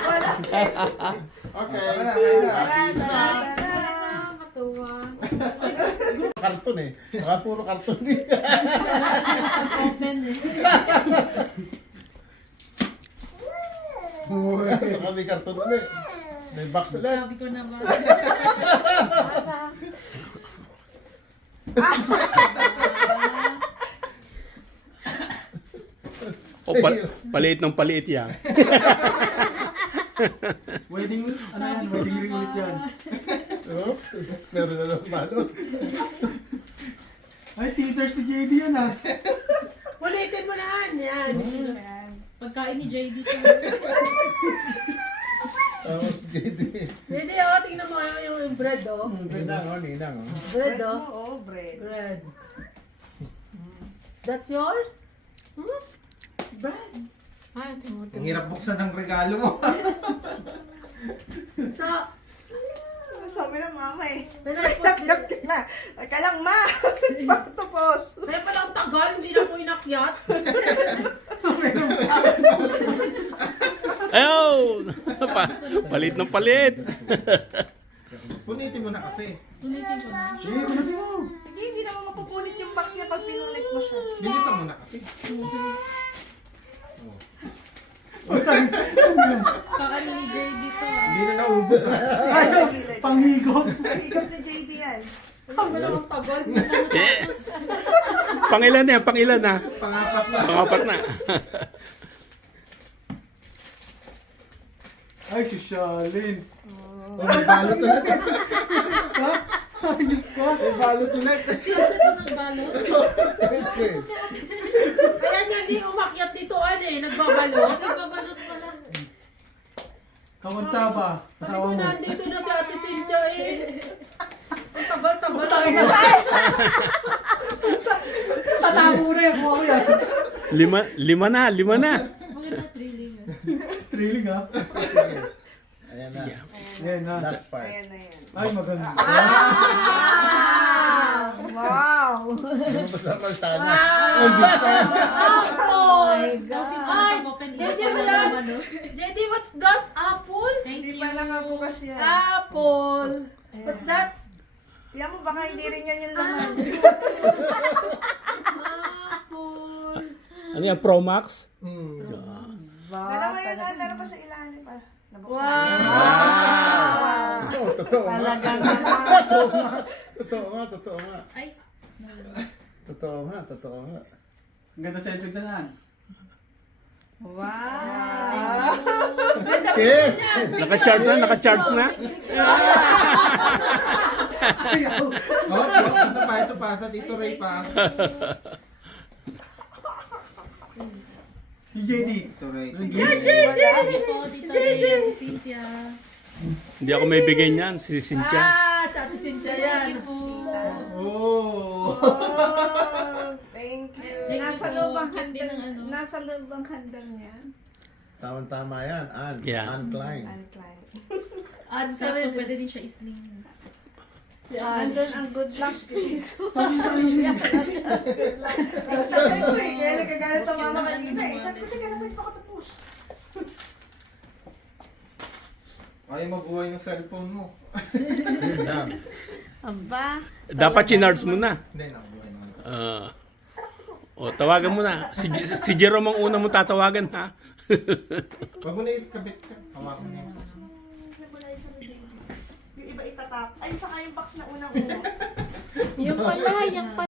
Wala. Okay. Tara. Matuwa. Karton eh. Baka puro karton din. Open eh. Kami karton ulit. May box ulit. Sabi ko na ba? O, paliit ng paliit yan. Wedding, ano yan? Wedding ring ulit yan. Oh, meron na lang balot. Ay, theaters ni JD yan ah. Ulitin mo na yan. Pagkain ni JD ko. Tapos JD. Hindi, tingnan mo yung bread, oh. Ninang. Bread, oh. Oo, bread. Bread. That's yours? Bread. Ah, tumutin. Ang hirap buksan ng regalo mo. So, Sabi ng mama eh. pinag-put Ka na. Ka lang, ma. Pagtapos. Kaya palang tagal, hindi na mo inakyat. Ayaw! Palit ng palit. Punitin mo na kasi. Tunitin ko na. Sige, kumatin mo. Hindi naman mapupunit yung box niya pag pinunit mo siya. Bilisan mo na kasi. Paano ni JD to ah? Hindi na naubos. Ay, nagilid. Panghigop. Higop ni JD yan. Palang tagal. Pangilan na yan, pangilan na. Pangapat na. Pangapat na. Ay, si Shalin. Oh, may balot ulit. Ayun ka. May balot ulit. Sino ito ng balot? Siyempre. Kaya niya hindi umakyat dito, nagbabalot. Nagbabalot pala. Kamunta ba? Kasi Asawa kung mo. nandito na si Ate Cynthia Ang tagal-tagal. Tatabo na yan. Kuha ko yan. Lima na. Maganda thrilling ah. Thrilling ah. Sige. Ayan na. Yan na. Last part. Ayan na yan. Ay, maganda. Wow! Lumabas naman sana. Apple! Tapos yung Ay, open JD, mo yan? JD, what's that? Apple? Thank Hindi you. pa nakabukas yan. Apple! What's that? Tiyan mo, baka hindi rin yan yung laman. Apple! Ano yan, Pro Max? Dalawa yan na, meron pa sa ilalim pa. Nabuksan. Wow! Oh, totoo nga. Talaga Totoo nga. Ay. Totoo nga. Ang ganda sa ipid na yan. Wow! Yes! Naka-charge na? Oh, ito pa. Sa Tito Ray pa. Si JD. Tito Ray. Thank you po, Tita Ray, Cynthia. Hindi ako may bigay niyan, si Cynthia. Si Ate Cynthia Thank yan. you po. Oh! Oh, thank you. Thank you Nasa po. loob ang Ganda ng ano. Nasa loob ang handle niya. Tama yan. Yeah. Ann Klein. Anne Klein. Sakto, pwede din siya isling. Andun ang good luck. Tatay ko eh, kaya nagagalit ang mama kanina eh. Sabi ko, teka naman, baka tapos. Ayaw mabuhay ng cellphone mo. Yun lang. Aba. Dapat chinards mo na. Hindi, nabuhay naman. Tawagan mo na. Si Jerome ang una mo tatawagan, ha? Wag mo na ikabit ka. Hawakan mo na yung box. Yung iba itatap. Ay, saka yung box na unang-una. Yung pala, yung